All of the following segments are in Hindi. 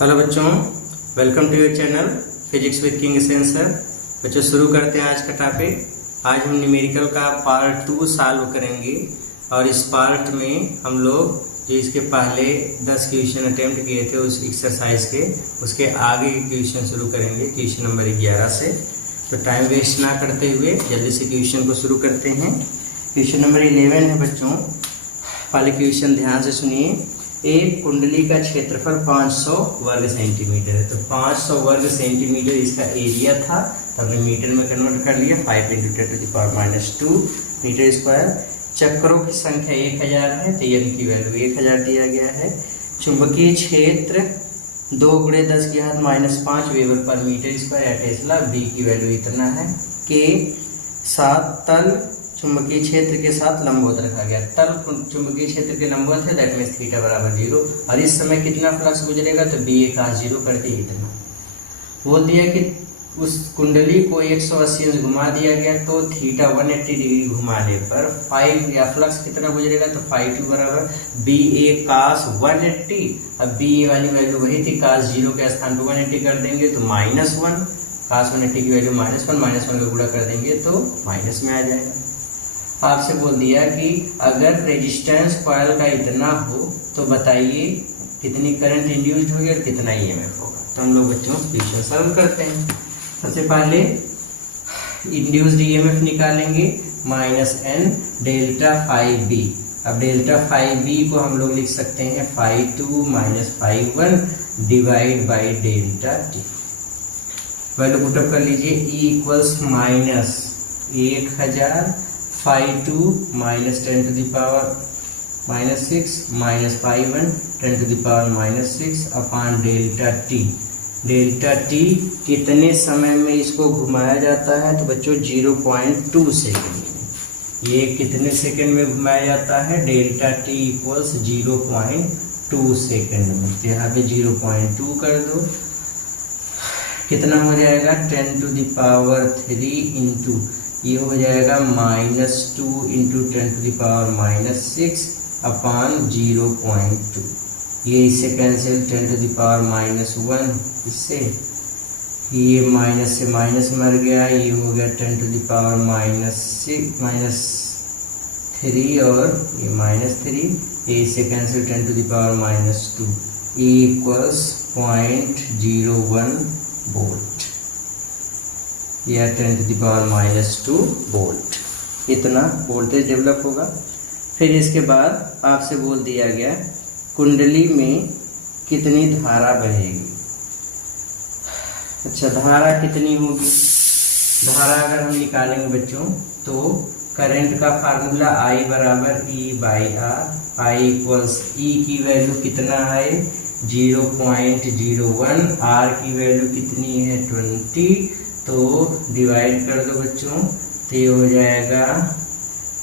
हेलो बच्चों, welcome to your channel physics with king sensor. बच्चों शुरू करते हैं आज का टॉपिक। आज हम न्यूमेरिकल का पार्ट 2 सॉल्व करेंगे और इस पार्ट में हम लोग जो इसके पहले 10 क्वेश्चन अटेम्प्ट किए थे उस एक्सरसाइज के, उसके आगे के क्वेश्चन शुरू करेंगे क्वेश्चन नंबर 11 से। तो टाइम वेस्ट ना करते हुए जल्दी से क्वेश्चन को शुरू करते हैं। क्वेश्चन नंबर 11 है बच्चों। पहले क्वेश्चन ध्यान से सुनिए। एक कुंडली का क्षेत्रफल 500 वर्ग सेंटीमीटर है। तो 500 वर्ग सेंटीमीटर इसका एरिया था, तो हमने मीटर में कन्वर्ट कर लिया। 5 × 10⁻² मीटर स्क्वायर। चक्रों की संख्या 1000 है, तो एन की वैल्यू 1000 दिया गया है। चुंबकीय क्षेत्र 2 × 10⁻5 वेबर पर मीटर स्क्वायर या टेस्ला। बी की वैल्यू इतना है। के साथ तल चुंबकीय क्षेत्र के साथ लंबवत रखा गया। तल चुंबकीय क्षेत्र के लंबवत है, दैट मीन्स थीटा बराबर 0। और इस समय कितना फ्लक्स गुजरेगा, तो बी का 0 करके इतना बोल दिया कि उस कुंडली को 180 अंश घुमा दिया गया, तो थीटा 180 डिग्री घुमाने पर 5 या फ्लक्स कितना गुजरेगा, तो 5 बराबर बी ए कास 180। अब बी ए वाली वैल्यू वही थी, कास 0 के स्थान पर 180 कर देंगे तो -1। कास 180 की वैल्यू -1 का गुणा कर देंगे तो माइनस में आ जाएगा। आपसे बोल दिया कि अगर रेजिस्टेंस कॉइल का इतना हो तो बताइए कितनी करंट इंड्यूस्ड होगी और कितना ईएमएफ होगा। तो हम लोग बच्चों क्वेश्चन सॉल्व करते हैं। सबसे पहले इंड्यूस्ड ईएमएफ निकालेंगे -n ΔΦB। अब ΔΦB को हम लोग लिख सकते हैं ∅2 - ∅1 divide by ΔT। Value put up कर लीजिए। E = -1000 ∅2 - 10⁻⁻6 -∅1 10⁻⁻6 upon ΔT। ΔT कितने समय में इसको घुमाया जाता है, तो बच्चों 0.2 सेकेंड में। ये कितने सेकेंड में घुमाया जाता है, ΔT = 0.2 सेकेंड में। तो यहाँ पे 0.2 कर दो, कितना हो जाएगा 10⁻³ इंटू ये हो जाएगा -2 × 10⁻⁻6 अपॉन 0.2। ये इससे कैंसिल 10⁻⁻1 इससे, ये माइनस से माइनस मर गया, ये हो गया 10⁻³ और ये -3, ये इससे कैंसिल 10⁻⁻2। E = 0.01 वोल्ट या 10⁻⁻2 वोल्ट, इतना वोल्टेज डेवलप होगा। फिर इसके बाद आपसे बोल दिया गया कुंडली में कितनी धारा बहेगी। अच्छा, धारा कितनी होगी। धारा अगर हम निकालेंगे बच्चों तो करंट का formula I = E/R। I = E की वैल्यू कितना है 0.01, R की वैल्यू कितनी है 20, तो डिवाइड कर दो बच्चों। तो ये हो जाएगा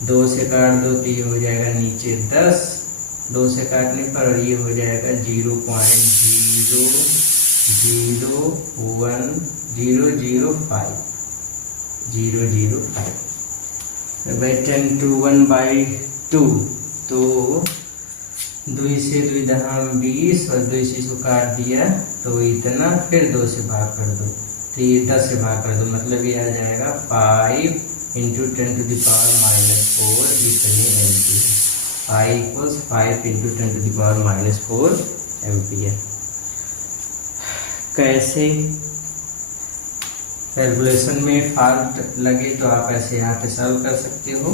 2 से काट दो तो ये हो जाएगा नीचे 10, 2 से काटने पर, और ये हो जाएगा 0.00105 बाई 10⁻²। तो 2 से 2 = 20 और 2 से इसको काट दिया तो इतना, फिर 2 से भाग कर दो तो ये 10 से भाग कर दो, मतलब ये आ जाएगा 5 × 10⁻⁻4 इतने एम्पियर। I = 5 × 10⁻⁻4 ampere. कैसे कैलकुलेशन में फॉल्ट लगे तो आप ऐसे यहाँ पे सॉल्व कर सकते हो।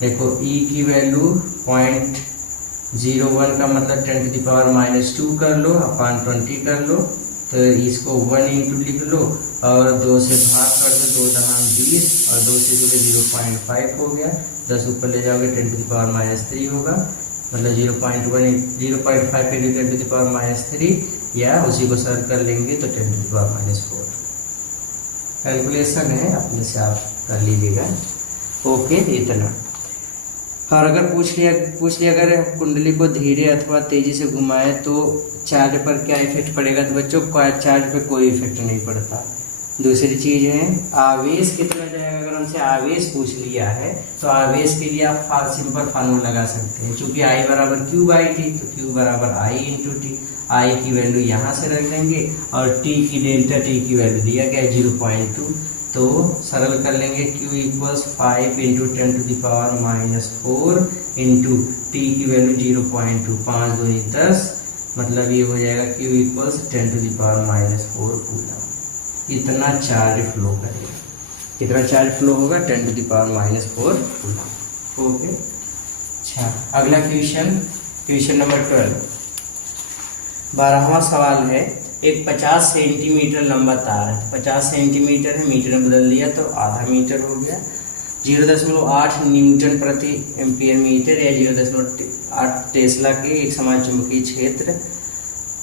देखो E की वैल्यू 0.01 का मतलब 10⁻⁻2 कर लो अपॉन 20 कर लो, तो इसको 1 इंटू लिख लो और 2 से भाग कर दो, 2 × 20 और 2 से 0.5 हो गया। 10 ऊपर ले जाओगे 10⁻³ होगा, मतलब 0.5 × 10⁻³ या उसी को सॉल्व कर लेंगे तो 10⁻⁴। कैलकुलेशन है, अपने से आप कर लीजिएगा। ओके, इतना। और अगर पूछ लिया अगर कुंडली को धीरे अथवा तेजी से घुमाए तो चार्ज पर क्या इफेक्ट पड़ेगा, तो बच्चों चार्ज पे कोई इफेक्ट नहीं पड़ता। दूसरी चीज है आवेश कितना जाएगा। अगर हमसे आवेश पूछ लिया है तो आवेश के लिए आप सिंपल फार्मूला लगा सकते हैं। चूंकि I = Q/T, तो Q = I × T। आई की वैल्यू यहाँ से रख देंगे और टी की डेल्टा टी की वैल्यू दिया गया है 0.2, तो सरल कर लेंगे Q equals 5 into 10⁻⁻4 into T की वैल्यू 0.2, 5 दूनी 10, मतलब ये हो जाएगा Q इक्वल्स 10⁻⁻4 कूलम। इतना चार्ज फ्लो करेगा, कितना चार्ज फ्लो होगा 10⁻⁻4 कूलम। ओके, अच्छा अगला क्वेश्चन नंबर 12, 12वां सवाल है। एक 50 सेंटीमीटर लंबा तार है, 50 सेंटीमीटर है, मीटर में बदल दिया तो आधा मीटर हो गया। 0.8 न्यूटन प्रति एम्पियर मीटर या 0.8 टेस्ला के एक समान चुंबकीय क्षेत्र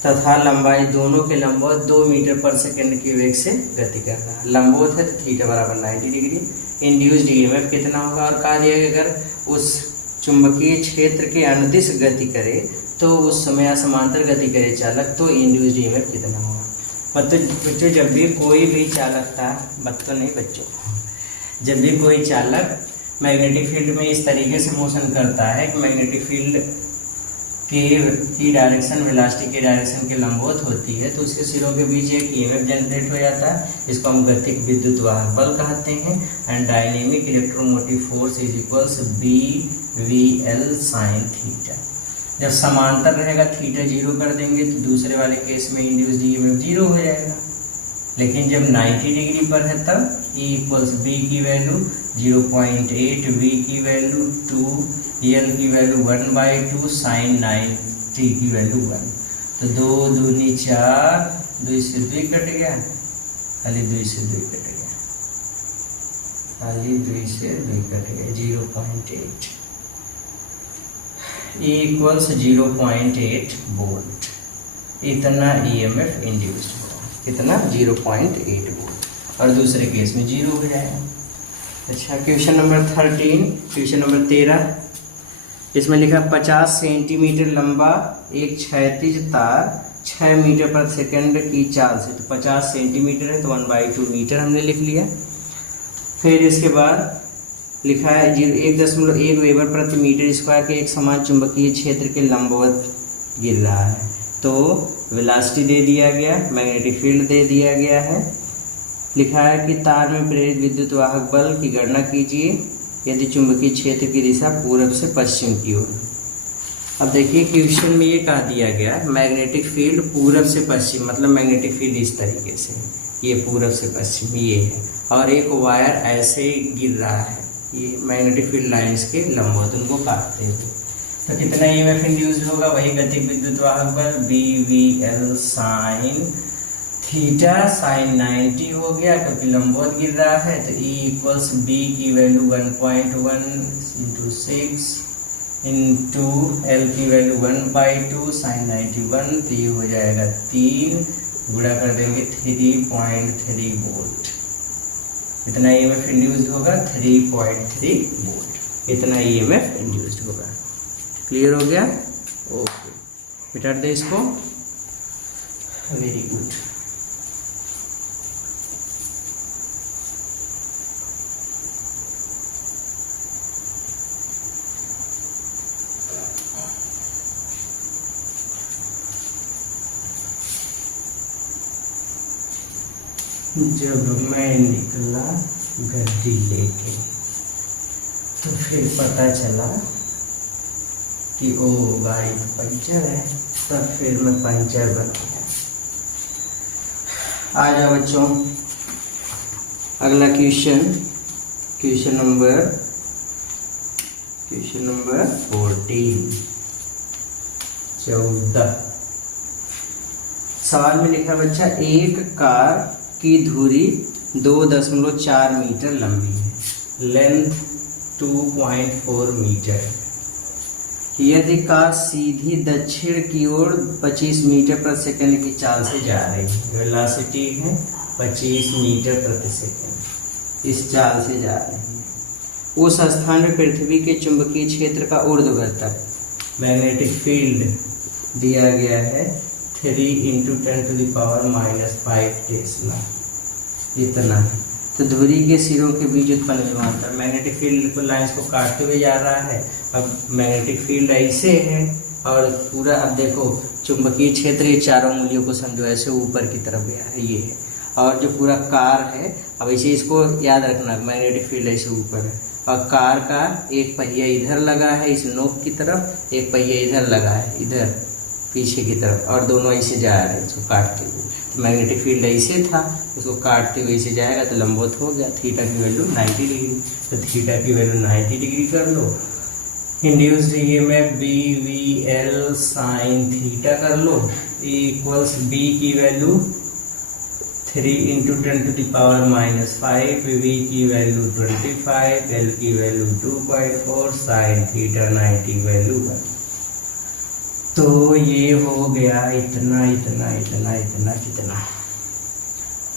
तथा लंबाई दोनों के लंबवत 2 मीटर पर सेकंड के वेग से गति कर रहा है। लंबवत है तो थीटा बराबर 90 डिग्री। इंड्यूस्ड ईएमएफ कितना होगा, और कहा दिया कि अगर उस चुंबकीय क्षेत्र के अनुदिश गति करे तो उस समय समांतर गति करे चालक तो इंड्यूस्ड ईएमएफ कितना होगा। बच्चों जब भी कोई भी चालक था, जब भी कोई चालक मैग्नेटिक फील्ड में इस तरीके से मोशन करता है कि मैग्नेटिक फील्ड की डायरेक्शन वेलोसिटी के डायरेक्शन के लंबवत होती है, तो उसके सिरों के बीच एक ईएमएफ जनरेट हो जाता है। इसको हम गतिक विद्युत वाहक बल कहते हैं। And dynamic electromotive force is equals BVL sin theta. जब समांतर रहेगा थीटा 0 कर देंगे तो दूसरे वाले केस में इंड्यूस्ड ईएमएफ 0 हो जाएगा। लेकिन जब 90 डिग्री पर है तब E इक्वल्स B की वैल्यू 0.8, V की वैल्यू 2, L की वैल्यू 1/2, sin 90 की वैल्यू 1। तो 2 दूनी 4, 2 से 2 कट गया, खाली 2 से 2 कट गया, खाली 2 से 2 कट गया, 0.8। E equals 0.8 volt. इतना ईएमएफ इंड्यूस्ड होगा, कितना 0.8 वोल्ट, और दूसरे केस में 0 हो जाएगा। अच्छा क्वेश्चन नंबर 13, इसमें लिखा 50 सेंटीमीटर लंबा एक क्षैतिज तार 6 मीटर पर सेकंड की चाल से, तो 50 सेंटीमीटर है तो 1/2 मीटर हमने लिख लिया। फिर इसके बाद लिखा है 1.1 वेबर प्रति मीटर स्क्वायर के एक समान चुंबकीय क्षेत्र के लंबवत गिर रहा है, तो वेलोसिटी दे दिया गया, मैग्नेटिक फील्ड दे दिया गया है। लिखा है कि तार में प्रेरित विद्युत वाहक बल की गणना कीजिए यदि चुंबकीय क्षेत्र की दिशा पूरब से पश्चिम की ओर। अब देखिए क्वेश्चन में ये कहा दिया गया मैग्नेटिक फील्ड पूरब से पश्चिम, मतलब मैग्नेटिक फील्ड इस तरीके से, ये पूरब से पश्चिम ये है, और एक वायर ऐसे गिर रहा है, ये मैग्नेटिक फील्ड लाइन्स के लंबवत उनको काटते हुए। तो कितना ईएमएफ इंड्यूस्ड होगा, वही गतिक विद्युत वाहक बल BVL sin थीटा sin 90 हो गया क्योंकि लंबवत गिर रहा है। तो E इक्वल्स B की वैल्यू 1.1 इंटू 6 इंटू L की वैल्यू 1/2 sin 91, तो ये हो जाएगा 3, गुणा कर देंगे 3.3 वोल्ट। इतना ईएमएफ इंड्यूस्ड होगा 3.3 वोल्ट, इतना ईएमएफ इंड्यूस्ड होगा। क्लियर हो गया? ओके, मिटा दे इसको। Very good. जब मैं निकला गड्डी लेके तो फिर पता चला कि ओ गाड़ी पंचर है, तब फिर मैं पंचर बन गया। आ जाओ बच्चों, अगला क्वेश्चन नंबर 14 सवाल में लिखा बच्चा, एक कार की धुरी 2.4 मीटर लंबी है, लेंथ 2.4 मीटर है। यदि कार सीधी दक्षिण की ओर 25 मीटर प्रति सेकंड की चाल से जा रही है, वेलोसिटी है 25 मीटर प्रति सेकंड, इस चाल से जा रही है, उस स्थान में पृथ्वी के चुंबकीय क्षेत्र का ऊर्ध्वगतक मैग्नेटिक फील्ड दिया गया है 3 × 10⁻⁻5 टेस्ला, इतना है। तो धुरी के सिरों के बीच उत्पन्न विभवांतर, मैग्नेटिक फील्ड को लाइंस को काटते हुए जा रहा है। अब मैग्नेटिक फील्ड ऐसे है और पूरा, अब देखो चुंबकीय क्षेत्र ये चारों उंगलियों को समझो ऐसे ऊपर की तरफ गया है, ये है। और जो पूरा कार है, अब इसे इसको याद रखना, मैग्नेटिक फील्ड ऐसे ऊपर है और कार का एक पहिया इधर लगा है इस नोक की तरफ, एक पहिया इधर लगा है इधर पीछे की तरफ, और दोनों ऐसे जा रहे हैं इसको काटते हुए। तो मैग्नेटिक फील्ड ऐसे था, उसको काटते हुए ऐसे जाएगा तो लंबवत हो गया। थीटा की वैल्यू 90 डिग्री, तो थीटा की वैल्यू 90 डिग्री कर लो। Induced EMF B V L sine theta कर लो, इक्वल्स बी की वैल्यू 3 × 10⁻⁻5, वी की वैल्यू 25, एल की वैल्यू 2.4, साइन थीटा 90 वैल्यू है। तो ये हो गया इतना इतना इतना इतना कितना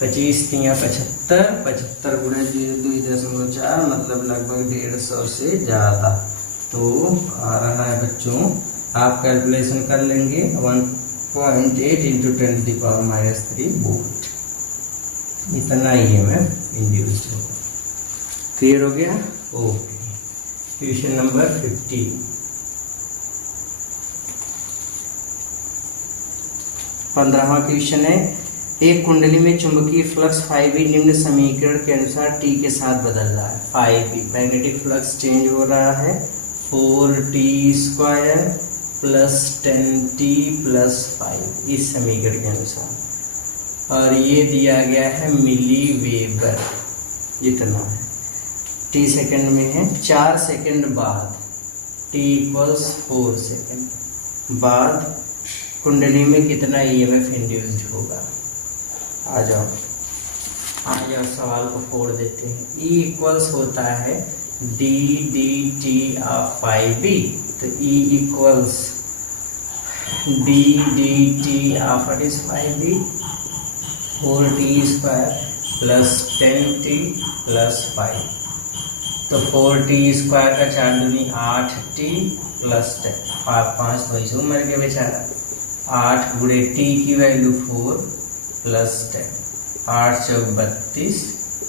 25 × 75, 75 × 2.4 मतलब लगभग 150 से ज़्यादा। तो आ रहा है बच्चों, आप कैलकुलेशन कर लेंगे 1.8 × 10⁻³ वोल्ट, इतना ईएमएफ इंड्यूस्ड होगा। क्लियर हो गया? ओके। क्वेश्चन नंबर 15, 15वां क्वेश्चन है, एक कुंडली में चुंबकीय फ्लक्स φB निम्न समीकरण के अनुसार T के साथ बदल रहा है। φB मैग्नेटिक फ्लक्स चेंज हो रहा है 4T² + 10T + 5 इस समीकरण के अनुसार, और ये दिया गया है मिली वेबर, इतना है। T सेकंड में है, 4 सेकंड बाद T = 4 सेकंड बाद कुंडली में कितना ईएमएफ इंड्यूस्ड होगा। आ जाओ सवाल को फोड़ देते हैं। E इक्वल्स होता है d/dt ऑफ φB, तो E equals d/dt of what is φB 4T² + 10T + 5, तो 4T² का 4 दूनी 8T + 10, 5 तो ऐसे मर गया बेचारा। 8 × T की वैल्यू 4 + 10, 8 × 4 32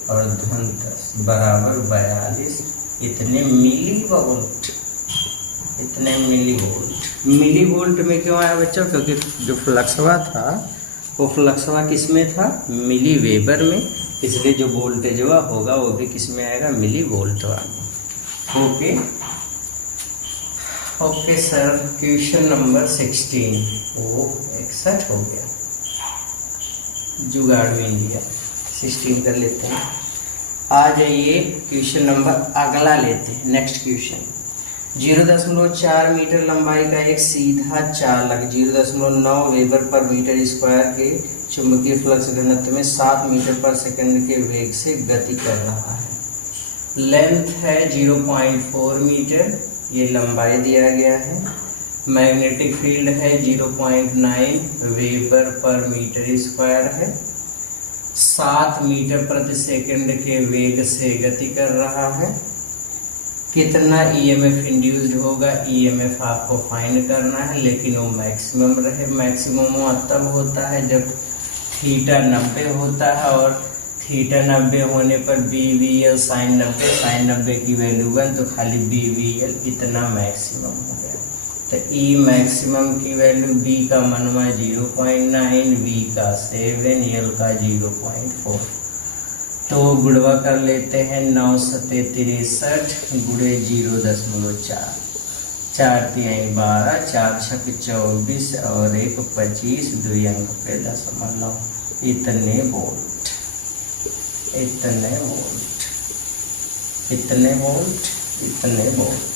और धन 10 बराबर 42, इतने मिली वोल्ट, इतने मिली वोल्ट। मिली वोल्ट में क्यों आया बच्चों? क्योंकि जो फ्लक्सवा था वो फ्लक्सवा किस में था? मिली वेबर में, इसलिए जो वोल्टेज होगा वो भी किस में आएगा? मिली वोल्ट में। Okay okay sir. Question number 16, वो 61 हो गया, जुगाड़ में लिया। 16 कर लेते हैं। आ जाइए क्वेश्चन नंबर अगला लेते हैं, नेक्स्ट क्वेश्चन। 0.4 मीटर लंबाई का एक सीधा चालक 0.9 वेबर/मीटर² के चुंबकीय फ्लक्स घनत्व में 7 मीटर/सेकंड के वेग से गति कर रहा है। लेंथ है 0.4 मीटर, ये लंबाई दिया गया है। मैग्नेटिक फील्ड है 0.9 वेबर/मीटर² है। 7 मीटर/सेकंड के वेग से गति कर रहा है। कितना ईएमएफ इंड्यूस्ड होगा? ईएमएफ आपको फाइंड करना है, लेकिन वो मैक्सिमम रहे। मैक्सिमम वो तब होता है जब थीटा 90 होता है, और थीटा 90 होने पर BVL साइन 90 की वैल्यू 1, तो खाली BVL इतना मैक्सिमम हो गया। तो E मैक्सिमम की वैल्यू B का मनवा 0.9, V का 7, L का 0.4, तो गुणवा कर लेते हैं 9 × 7 = 63 × 0.4, 4 × 3 = 12, 4 × 6 = 24 और 1 = 25, 2 अंक पे 0.9, इतने वोल्ट, इतने वोल्ट, इतने वोल्ट, इतने वोल्ट।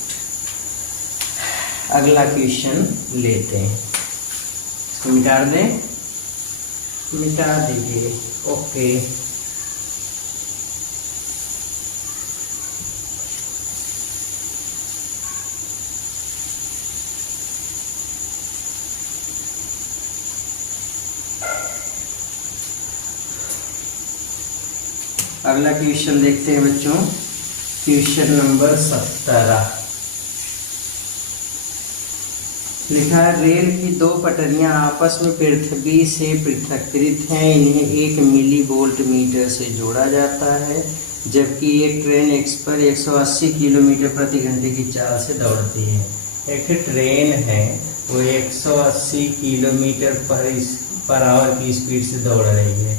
अगला क्वेश्चन लेते हैं, इसको मिटा दें, मिटा दीजिए। ओके, अगला क्वेश्चन देखते हैं बच्चों। क्वेश्चन नंबर 17 लिखा है, रेल की 2 पटरियां आपस में पृथ्वी से पृथक्कृत हैं। इन्हें 1 मिली वोल्ट मीटर से जोड़ा जाता है, जबकि एक ट्रेन X पर 180 किलोमीटर प्रति घंटे की चाल से दौड़ती है। एक ट्रेन है वो 180 किलोमीटर पर आवर की स्पीड से दौड़ रही है।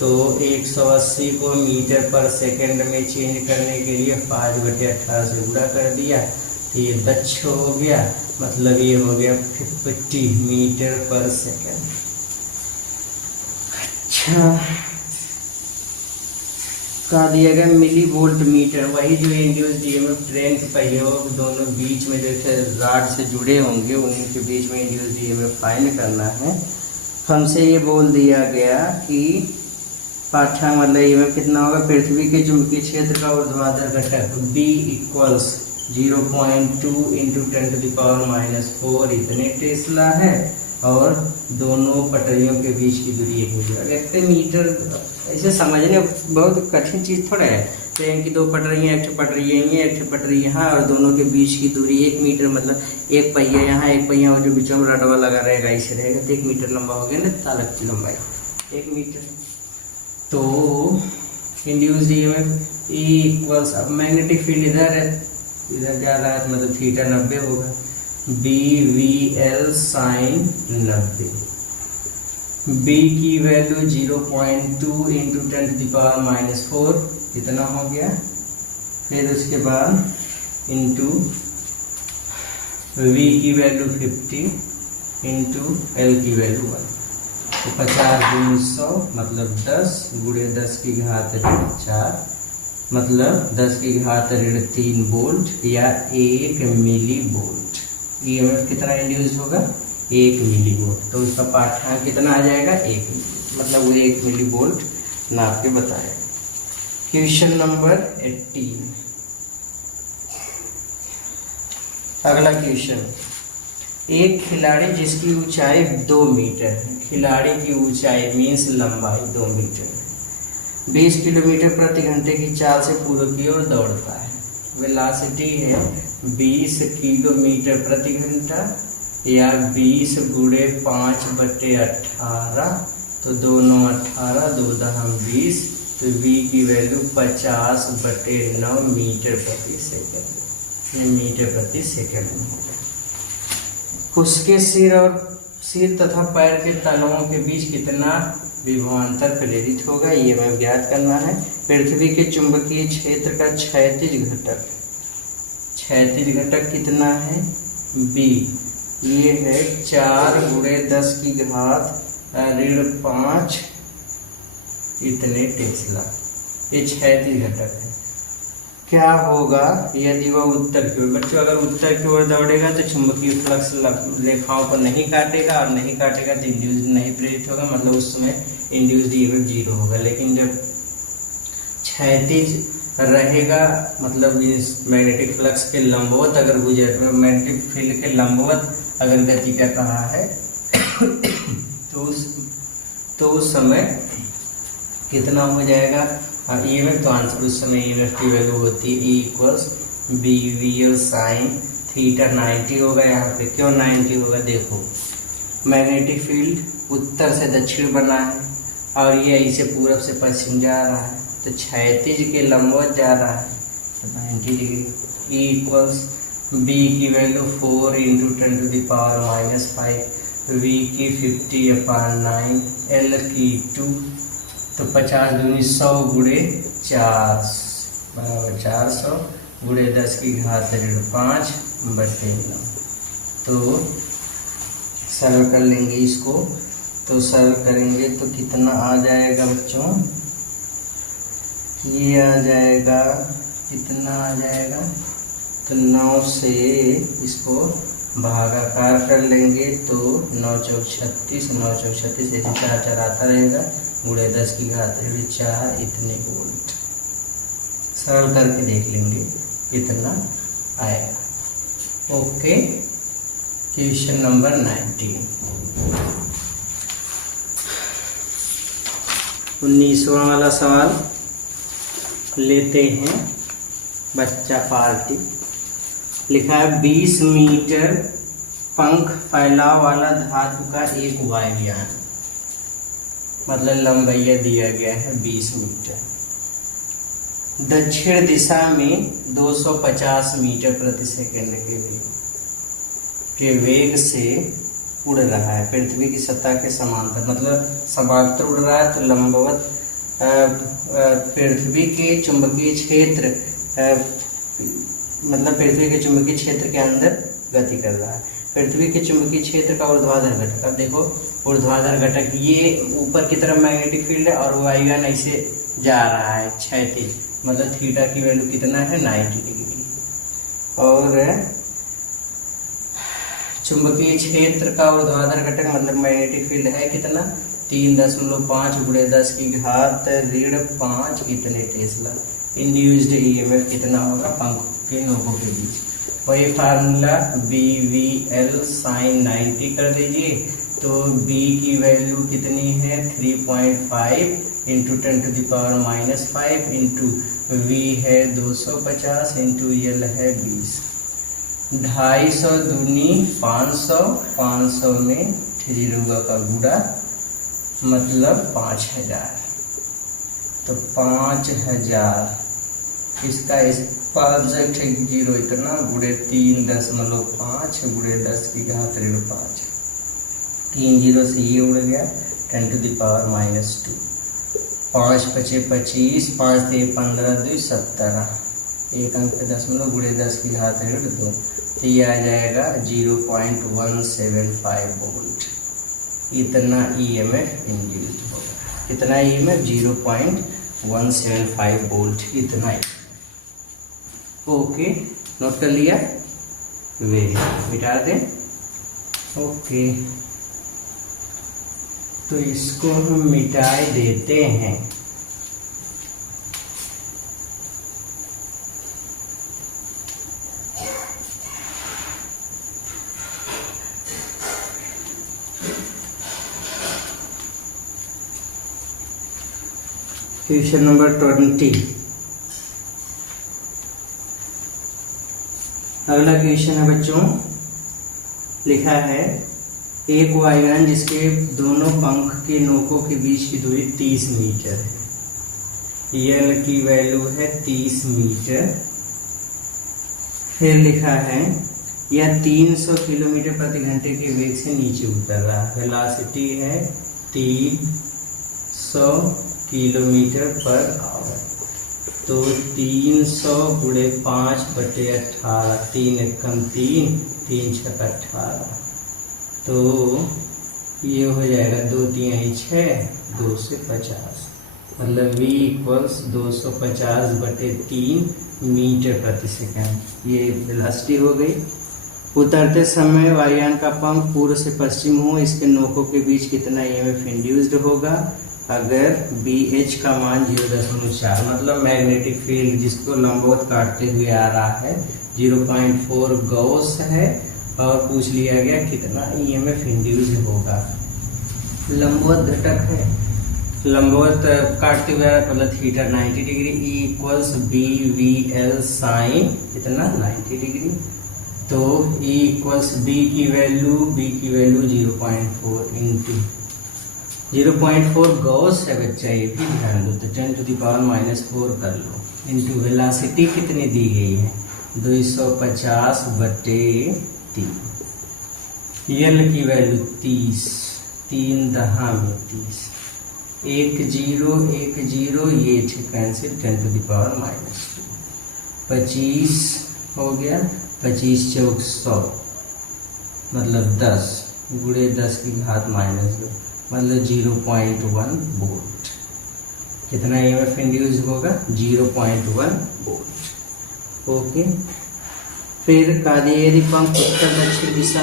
तो 180 को मीटर पर सेकंड में चेंज करने के लिए 5/18 से गुणा कर दिया, तो ये दक्ष हो गया, मतलब ये हो गया 50 मीटर पर सेकंड। अच्छा, कहा दिया गया मिली वोल्ट मीटर, वही जो इंड्यूस्ड ईएमएफ ट्रेन के पहियों दोनों बीच में जैसे रॉड से जुड़े होंगे उन्हीं के बीच में इंड्यूस्ड ईएमएफ फाइंड करना है। हमसे ये बोल दिया गया कि पाठ्या मतलब ईएमएफ कितना होगा, पृथ्वी के चुंबकीय क्षेत्र का ऊर्ध्वाधर घटक B इक्वल्स 0.2 × 10⁻⁴ इतने टेस्ला है, और दोनों पटरियों के बीच की दूरी 1 मीटर। देखते मीटर ऐसे समझने बहुत कठिन चीज़ थोड़ा है। ट्रेन की 2 पटरियाँ, एक पटरी यहीं है, एक पटरी यहाँ, और दोनों के बीच की दूरी 1 मीटर, मतलब एक पहिया यहाँ, एक पहिया जो बीच में रडवा लगा रहेगा ऐसे रहेगा, तो 1 मीटर लंबा हो गया ना, तालक की लंबाई 1 मीटर। तो इंड्यूस्ड ईएमएफ E इक्वल्स, अब मैग्नेटिक फील्ड इधर है, इधर जा रहा है, मतलब थीटा 90 होगा, BVL sin 90। B की वैल्यू 0.2 × 10⁻⁴ इतना हो गया। फिर उसके बाद इंटू V की वैल्यू 50 इंटू L की वैल्यू 1, तो 50 × 100 मतलब 10 × 10⁻⁴, मतलब 10⁻³ वोल्ट या 1 मिली वोल्ट। ईएमएफ कितना इंड्यूस होगा, 1 मिली वोल्ट। तो उसका पाठ्यांक कितना आ जाएगा, 1 मिली, मतलब वो 1 मिली वोल्ट नाप के बताएगा। क्वेश्चन नंबर 18, अगला क्वेश्चन, एक खिलाड़ी जिसकी ऊंचाई 2 मीटर है, खिलाड़ी की ऊंचाई मीन्स लंबाई 2 मीटर है, 20 किलोमीटर प्रति घंटे की चाल से पूर्व की ओर दौड़ता है। वेलोसिटी है 20 किलोमीटर प्रति घंटा या 20 × 5/18, तो दोनों 18, 2 दहम 20, तो V की वैल्यू 50/9 मीटर प्रति सेकंड, मीटर प्रति सेकंड में होगा। उसके सिर तथा पैर के तलवों के बीच कितना विभवांतर प्रेरित होगा, ये हमें ज्ञात करना है। पृथ्वी के चुंबकीय क्षेत्र का क्षैतिज घटक कितना है, B, ये है 4 × 10⁻⁵ इतने टेस्ला, ये क्षैतिज घटक है। क्या होगा यदि वह उत्तर की ओर, बच्चों अगर उत्तर की ओर दौड़ेगा तो चुंबकीय फ्लक्स रेखाओं को नहीं काटेगा, और नहीं काटेगा तो इंड्यूस्ड नहीं प्रेरित होगा, मतलब उस समय इंड्यूस्ड ईएमएफ 0 होगा। लेकिन जब क्षैतिज रहेगा, मतलब इस मैग्नेटिक फ्लक्स के लंबवत अगर गुजर, मैग्नेटिक फील्ड के लंबवत अगर गति कर रहा है तो उस समय कितना हो जाएगा ईएमएफ, तो आंसर उस समय ईएमएफ की वैल्यू होती है E इक्वल्स BVL sin θ 90 होगा। यहाँ पे क्यों 90 होगा, देखो मैग्नेटिक फील्ड उत्तर से दक्षिण बना है और ये ऐसे पूरब से पश्चिम जा रहा है, तो क्षैतिज के लंबवत जा रहा है, तो 90 डिग्री। E इक्वल्स B की वैल्यू 4 × 10⁻⁵, V की 50/9, L की 2, तो 50 दूनी 100 × 4 बराबर 400 × 10⁻⁵/9। तो सरल कर लेंगे इसको, तो सरल करेंगे तो कितना आ जाएगा बच्चों, ये आ जाएगा, कितना आ जाएगा, तो 9 से इसको भागाकार कर लेंगे तो 9 चौक 36, 9 चौक 36 ऐसे 4 4 आता रहेगा, × 10⁻⁴ इतने वोल्ट। सरल करके देख लेंगे कितना आएगा। ओके, क्वेश्चन नंबर 19, 19वां वाला सवाल लेते हैं। बच्चा पार्टी लिखा है 20 मीटर पंख फैलाव वाला धातु का एक वायुयान, मतलब लंबाई दिया गया है 20 मीटर, दक्षिण दिशा में 250 मीटर प्रति सेकंड के वेग। के वेग से उड़ रहा है, पृथ्वी की सतह के समांतर, मतलब समांतर उड़ रहा है, तो लंबवत पृथ्वी के चुंबकीय क्षेत्र मतलब पृथ्वी के चुंबकीय क्षेत्र के अंदर गति कर रहा है। पृथ्वी के चुंबकीय क्षेत्र का ऊर्ध्वाधर घटक, अब देखो ऊर्ध्वाधर घटक ये ऊपर की तरफ मैग्नेटिक फील्ड है और वायुयान ऐसे जा रहा है क्षैतिज, मतलब थीटा की वैल्यू कितना है 90 डिग्री। और चुंबकीय क्षेत्र का ऊर्ध्वाधर घटक मतलब मैग्नेटिक फील्ड है कितना 3.5 गुणे 10 की घात ऋण 5 इतने टेस्ला। इंड्यूस्ड ईएमएफ कितना होगा पंख के नोकों के बीच, वही फार्मूला BVL sin 90 कर दीजिए, तो B की वैल्यू कितनी है 3.5 इंटू 10⁻⁻5 इंटू V है 250 इंटू L है 20, 250 दूनी 500, 500 में 0 का गुणा मतलब 5000, तो 5000 इसका 5 जीरो इतना गुणे 3.5 गुणे 10 की घात ऋण 5, 3 जीरो से ये उड़ गया 10⁻⁻2, 5 पचे 25, 5 से 15 2 17, एक अंक पे दशमलव गुणे 10 की घात ऋण 2, तो ये आ जाएगा 0.175 वोल्ट। इतना ईएमएफ इंड्यूस्ड होगा, कितना ईएमएफ 0.175 वोल्ट, इतना ही। ओके, नोट कर लिया, वेरी, मिटा दें। ओके, तो इसको हम मिटाए देते हैं। Question number 20। अगला क्वेश्चन है बच्चों, लिखा है एक वायुयान जिसके दोनों पंख के नोकों के बीच की दूरी 30 मीटर है, यल की वैल्यू है 30 मीटर। फिर लिखा है यह 300 किलोमीटर प्रति घंटे के वेग से नीचे उतर रहा है, वेलोसिटी है 300 किलोमीटर पर आवर, तो 300 गुणे 5/18, 3 एकम 3, 3 छक 18, तो ये हो जाएगा 2 3 6, 2 से 50, मतलब V = 250/3 मीटर प्रति सेकंड, ये वेलोसिटी हो गई। उतरते समय वायुयान का पंख पूर्व से पश्चिम हो, इसके नोकों के बीच कितना ईएमएफ इंड्यूस्ड होगा अगर BH का मान 0.4, मतलब मैग्नेटिक फील्ड जिसको लंबवत काटते हुए आ रहा है 0.4 गॉस है, और पूछ लिया गया कितना ईएमएफ इंड्यूस्ड होगा। लंबवत घटक है, लंबवत काटते हुए मतलब theta 90 degree, E = BVL sin कितना 90 डिग्री, तो E = B की वैल्यू 0.4 इंटू 0.4 गॉस है बच्चा, ये भी ध्यान दो, तो 10⁻⁻4 कर लो, इंटू वेलोसिटी कितनी दी गई है 250/3, यल की वैल्यू 30, 3 10 में 30, 1 0 1 0 ये कैंसिल, 10⁻⁻2, 25 हो गया, 25 चौक 100, मतलब 10 गुणे 10 की घात -2, मतलब 0.1 वोल्ट। कितना ईएमएफ इंड्यूस होगा 0.1 वोल्ट। ओके, फिर यदि पंख उत्तर दक्षिण दिशा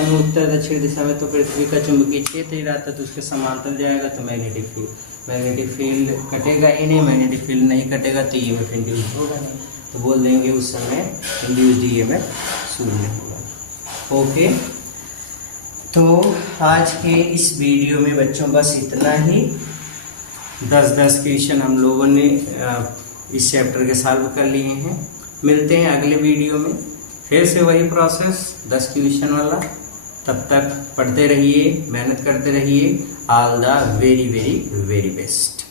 में, तो पृथ्वी का चुंबकीय क्षेत्र ही रहता है, तो उसके समांतर जाएगा, तो मैग्नेटिक फील्ड कटेगा ही नहीं, मैग्नेटिक फील्ड नहीं कटेगा तो ईएमएफ इंड्यूस होगा नहीं, तो बोल देंगे उस समय इंड्यूस्ड ईएमएफ 0 होगा। ओके, तो आज के इस वीडियो में बच्चों बस इतना ही। 10 क्वेश्चन हम लोगों ने इस चैप्टर के सॉल्व कर लिए हैं। मिलते हैं अगले वीडियो में, फिर से वही प्रोसेस 10 क्वेश्चन वाला। तब तक पढ़ते रहिए, मेहनत करते रहिए। All the very very very best.